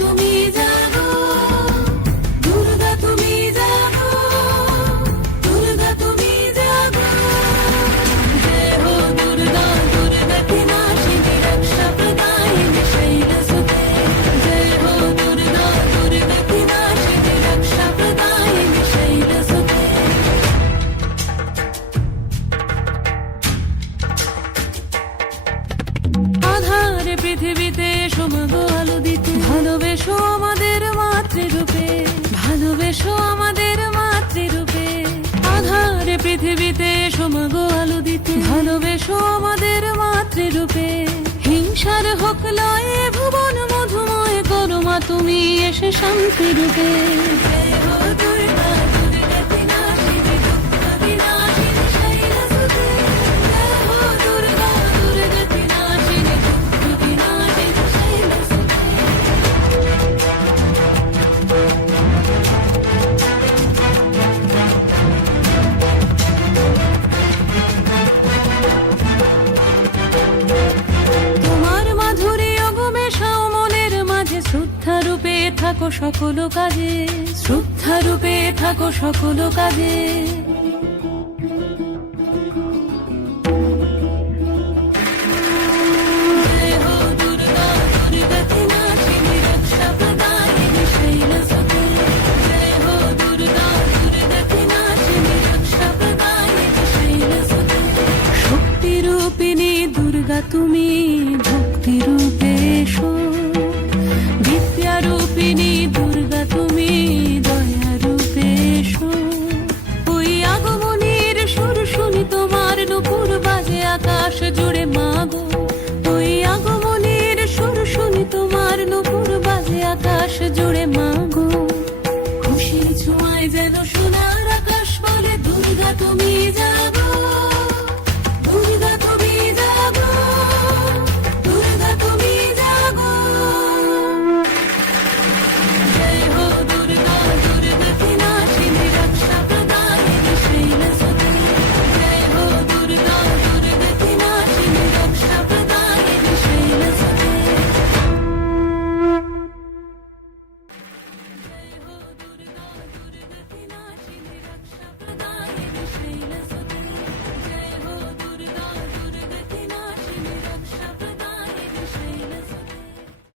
তুমি জাগো, দুর্গা তুমি জাগো, দুর্গা তুমি জাগো। জয় হো দুর্গা, দুর্গা কি নাশিনী রক্ষা প্রদায়িনী শৈলসুতে। জয় হো দুর্গা, দুর্গা কি নাশিনী রক্ষা প্রদায়িনী শৈলসুতে। আধারে পৃথিবীতে সমাগো আলো দিতে, ভালোবেসো আমাদের মাতৃরূপে, ভালোবেসো আমাদের মাতৃরূপে। আধারে পৃথিবীতে সমাগো আলো দিতে, ভালোবেসো আমাদের মাতৃরূপে। হিংসার হোক লয়ে ভুবন মধুময় করো মা তুমি এসে শান্তি রূপে। জয় হো দুর্গা, দুর্গা কি নাশিনী দুঃখ বিনাশিনী শৈলসুতে। জয় হো দুর্গা, দুর্গা কি নাশিনী দুঃখ বিনাশিনী শৈলসুতে। তোমার মাধুরী অগমেশাও মনের মাঝে, শ্রদ্ধা রূপে থাকো সকল কাজে, শ্রদ্ধা রূপে থাকো সকল কাজে।